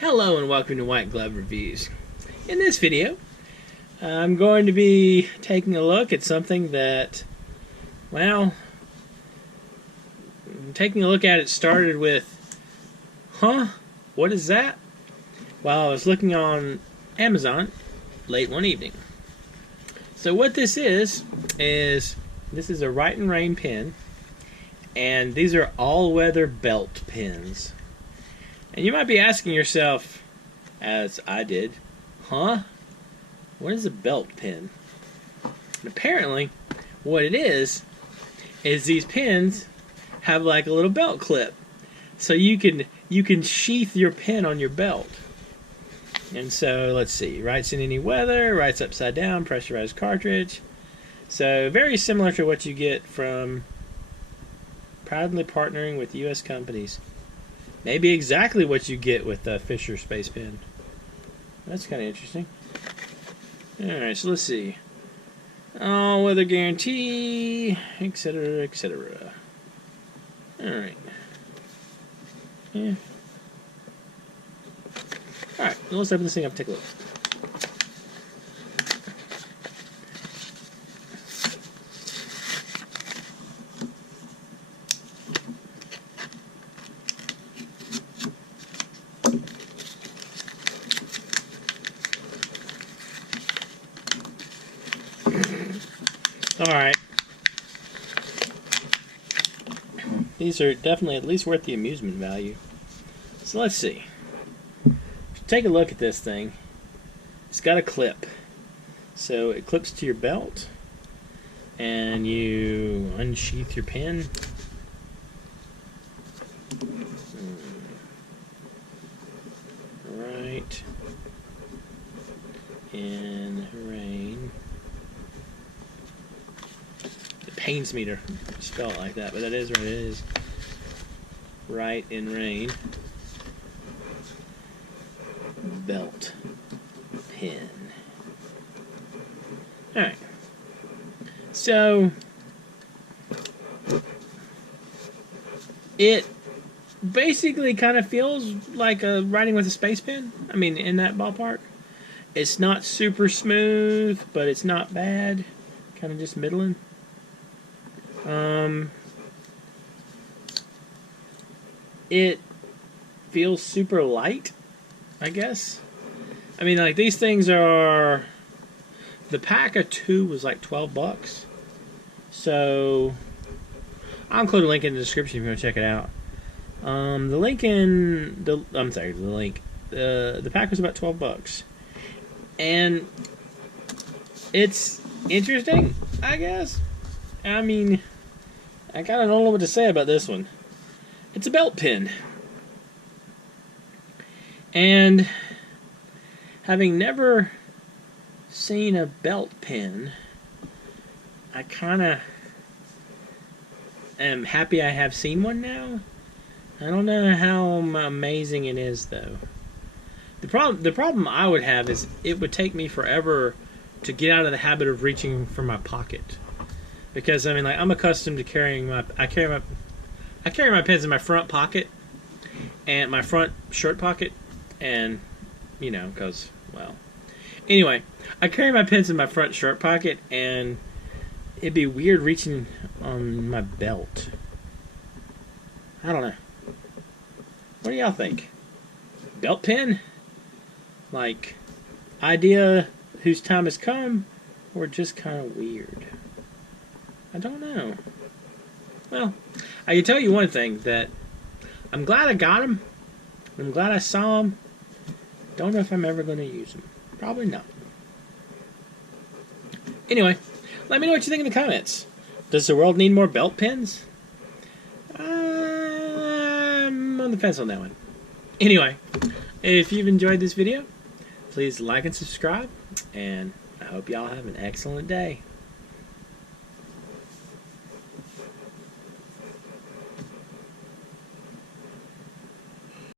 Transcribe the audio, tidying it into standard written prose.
Hello and welcome to White Glove Reviews. In this video, I'm going to be taking a look at something that, well, taking a look at it started with, what is that? While I was looking on Amazon late one evening. So what this is this is a Rite-in-rain pen, and these are all-weather belt pens. And you might be asking yourself, as I did, what is a belt pen? And apparently, what it is these pens have like a little belt clip. So you can sheath your pen on your belt. And so, let's see, writes in any weather, writes upside down, pressurized cartridge. So, very similar to what you get from proudly partnering with U.S. companies. Maybe exactly what you get with the Fisher Space Pen. That's kind of interesting. Alright, so let's see. All weather guarantee, etc., etc. Alright. Yeah. Alright, let's open this thing up and take a look. Alright. These are definitely at least worth the amusement value. So let's see. Take a look at this thing. It's got a clip. So it clips to your belt, and you unsheath your pen. Right. In rain. It pains me to spell it like that, but that is what it is. Rite-in-rain. Belt pen. Alright. So it basically kind of feels like writing with a space pen. I mean, in that ballpark. It's not super smooth, but it's not bad. Kind of just middling. It feels super light, I guess. I mean, like, these things are... The pack of 2 was like $12. So I'll include a link in the description if you want to check it out. The pack was about $12. And it's interesting, I guess. I mean, I kind of don't know what to say about this one. It's a belt pen. And having never seen a belt pen, I kind of am happy I have seen one now. I don't know how amazing it is, though. The problem I would have is it would take me forever to get out of the habit of reaching for my pocket. Because, I mean, like, I'm accustomed to carrying I carry my pens in my front pocket, and my front shirt pocket, and, you know, because, well. Anyway, I carry my pens in my front shirt pocket, and it'd be weird reaching on my belt. I don't know. What do y'all think? Belt pen? Like, idea whose time has come, or just kind of weird? I don't know. Well, I can tell you one thing, that I'm glad I got them. I'm glad I saw them. Don't know if I'm ever going to use them. Probably not. Anyway, let me know what you think in the comments. Does the world need more belt pens? I'm on the fence on that one. Anyway, if you've enjoyed this video, please like and subscribe, and I hope y'all have an excellent day.